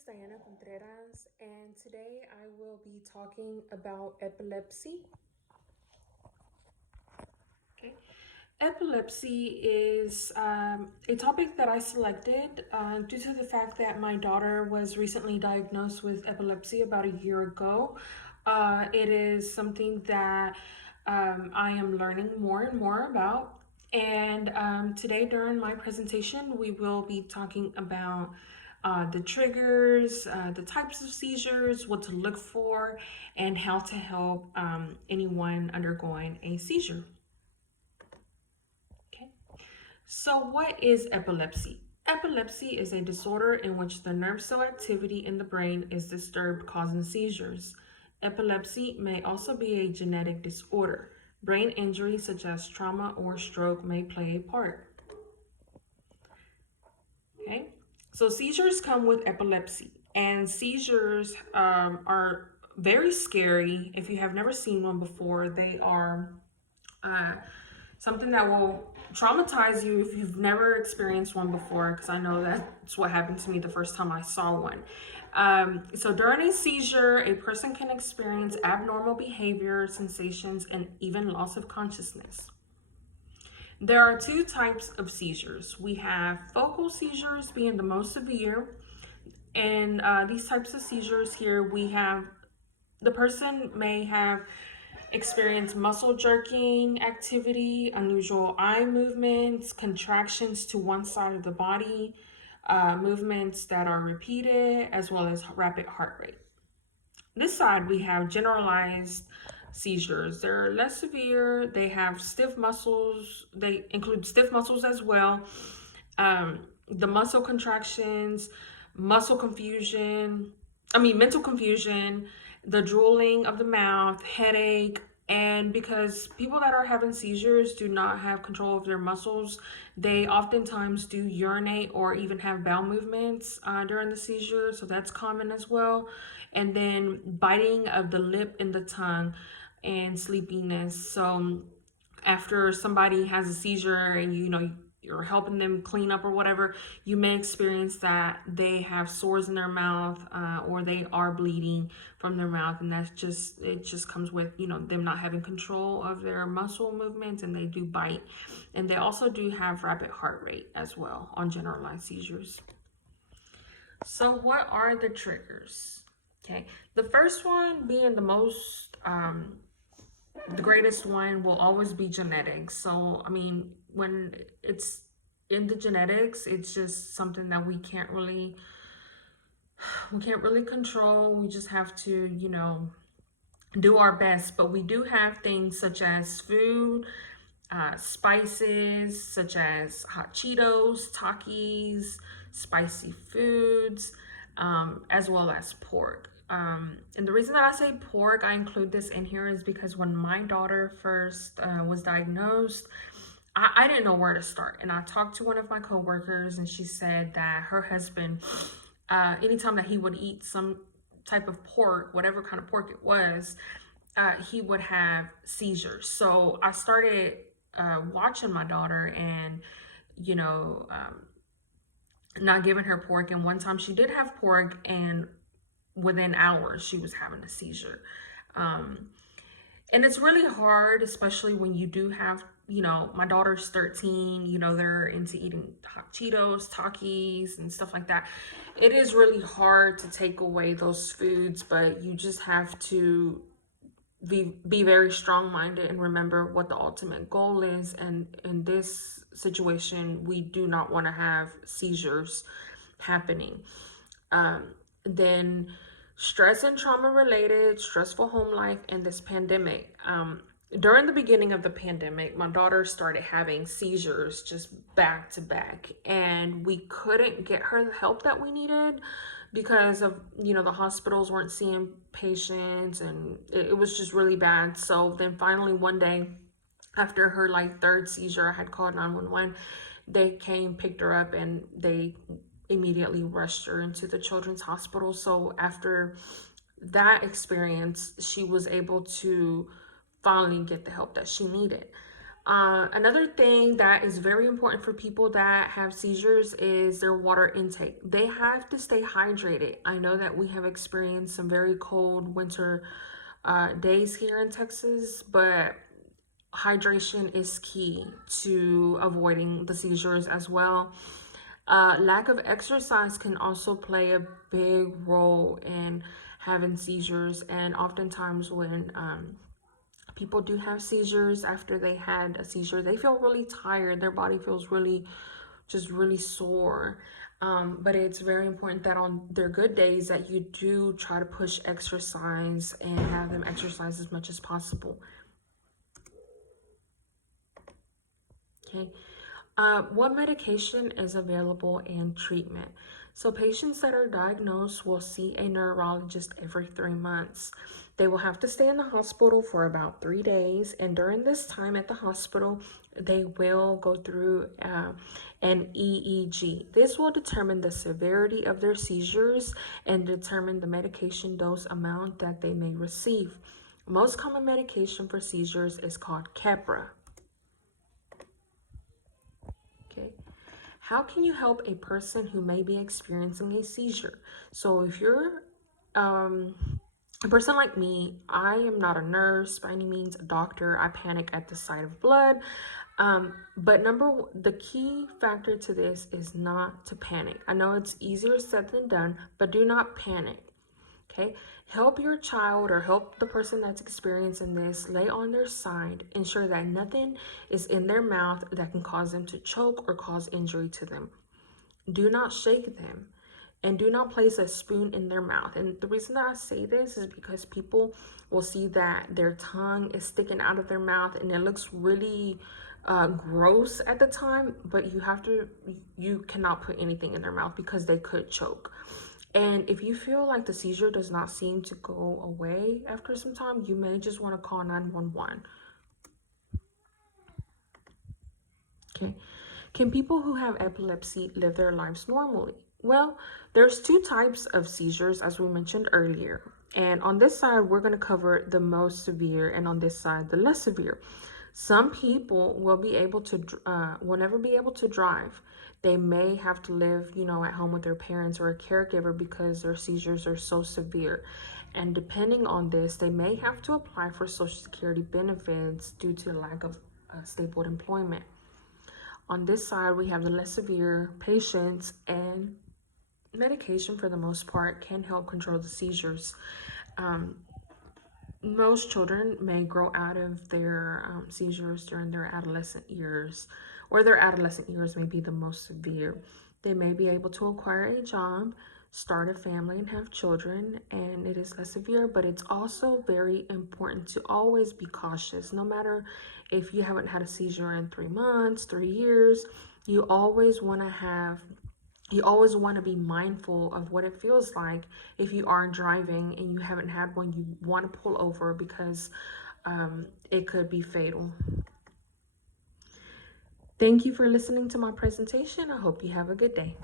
is Diana Contreras, and today I will be talking about epilepsy. Okay. Epilepsy is a topic that I selected due to the fact that my daughter was recently diagnosed with epilepsy about a year ago. It is something that I am learning more and more about. And today, during my presentation, we will be talking about the triggers, the types of seizures, what to look for, and how to help anyone undergoing a seizure. Okay. So, what is epilepsy? Epilepsy is a disorder in which the nerve cell activity in the brain is disturbed, causing seizures. Epilepsy may also be a genetic disorder. Brain injury, such as trauma or stroke, may play a part. Okay, so seizures come with epilepsy, and seizures are very scary. If you have never seen one before, they are uh, something that will traumatize you if you've never experienced one before, because I know that's what happened to me the first time I saw one. So during a seizure, a person can experience abnormal behavior, sensations, and even loss of consciousness. There are two types of seizures. We have focal seizures being the most severe, and these types of seizures here, we have the person may have experienced muscle jerking activity, unusual eye movements, contractions to one side of the body, movements that are repeated, as well as rapid heart rate. This side, we have generalized seizures. They're less severe. They have stiff muscles. They include stiff muscles as well. The muscle contractions, mental confusion, the drooling of the mouth, headache, and because people that are having seizures do not have control of their muscles, they oftentimes do urinate or even have bowel movements during the seizure, so that's common as well. And then biting of the lip and the tongue and sleepiness. So after somebody has a seizure and you're helping them clean up or whatever, you may experience that they have sores in their mouth or they are bleeding from their mouth, and it just comes with them not having control of their muscle movements, and they do bite, and they also do have rapid heart rate as well on generalized seizures. So what are the triggers? Okay, the first one being the greatest one will always be genetics. So, I mean, when it's in the genetics, it's just something that we can't really control. We just have to, do our best. But we do have things such as food, spices such as hot Cheetos, Takis, spicy foods, as well as pork. And the reason that I say pork, I include this in here, is because when my daughter first was diagnosed, I didn't know where to start. And I talked to one of my coworkers, and she said that her husband, anytime that he would eat some type of pork, whatever kind of pork it was, he would have seizures. So I started watching my daughter and, you know, not giving her pork. And one time she did have pork, and within hours she was having a seizure. And it's really hard, especially when you do have, my daughter's 13, they're into eating hot Cheetos, Takis, and stuff like that. It is really hard to take away those foods, but you just have to be very strong-minded and remember what the ultimate goal is. And in this situation, we do not want to have seizures happening. Then stress and trauma related, stressful home life, and this pandemic. During the beginning of the pandemic, my daughter started having seizures just back to back, and we couldn't get her the help that we needed because of, the hospitals weren't seeing patients, and it was just really bad. So then finally one day, after her third seizure, I had called 911. They came, picked her up, and they immediately rushed her into the children's hospital. So after that experience, she was able to finally get the help that she needed. Another thing that is very important for people that have seizures is their water intake. They have to stay hydrated. I know that we have experienced some very cold winter days here in Texas, but hydration is key to avoiding the seizures as well. Lack of exercise can also play a big role in having seizures, and oftentimes when people do have seizures after they had a seizure, they feel really tired. Their body feels really, just really sore. But it's very important that on their good days that you do try to push exercise and have them exercise as much as possible. Okay. What medication is available and treatment? So patients that are diagnosed will see a neurologist every 3 months. They will have to stay in the hospital for about 3 days, and during this time at the hospital, they will go through an EEG. This will determine the severity of their seizures and determine the medication dose amount that they may receive. Most common medication for seizures is called Keppra. Okay. How can you help a person who may be experiencing a seizure? So if you're a person like me, I am not a nurse by any means, a doctor. I panic at the sight of blood. But the key factor to this is not to panic. I know it's easier said than done, but do not panic. Okay, help your child or help the person that's experiencing this lay on their side. Ensure that nothing is in their mouth that can cause them to choke or cause injury to them. Do not shake them, and do not place a spoon in their mouth. And the reason that I say this is because people will see that their tongue is sticking out of their mouth and it looks really gross at the time, but you cannot put anything in their mouth because they could choke. And if you feel like the seizure does not seem to go away after some time, you may just want to call 911. Okay. Can people who have epilepsy live their lives normally? Well, there's two types of seizures, as we mentioned earlier. And on this side, we're going to cover the most severe, and on this side, the less severe. Some people will never be able to drive. They may have to live, at home with their parents or a caregiver because their seizures are so severe. And depending on this, they may have to apply for Social Security benefits due to lack of stable employment. On this side, we have the less severe patients, and medication for the most part can help control the seizures. Um, Most children may grow out of their seizures during their adolescent years, or their adolescent years may be the most severe. They may be able to acquire a job, start a family, and have children, and it is less severe, but it's also very important to always be cautious. No matter if you haven't had a seizure in 3 months, 3 years, you always want to have you always want to be mindful of what it feels like if you are driving and you haven't had one. You want to pull over because it could be fatal. Thank you for listening to my presentation. I hope you have a good day.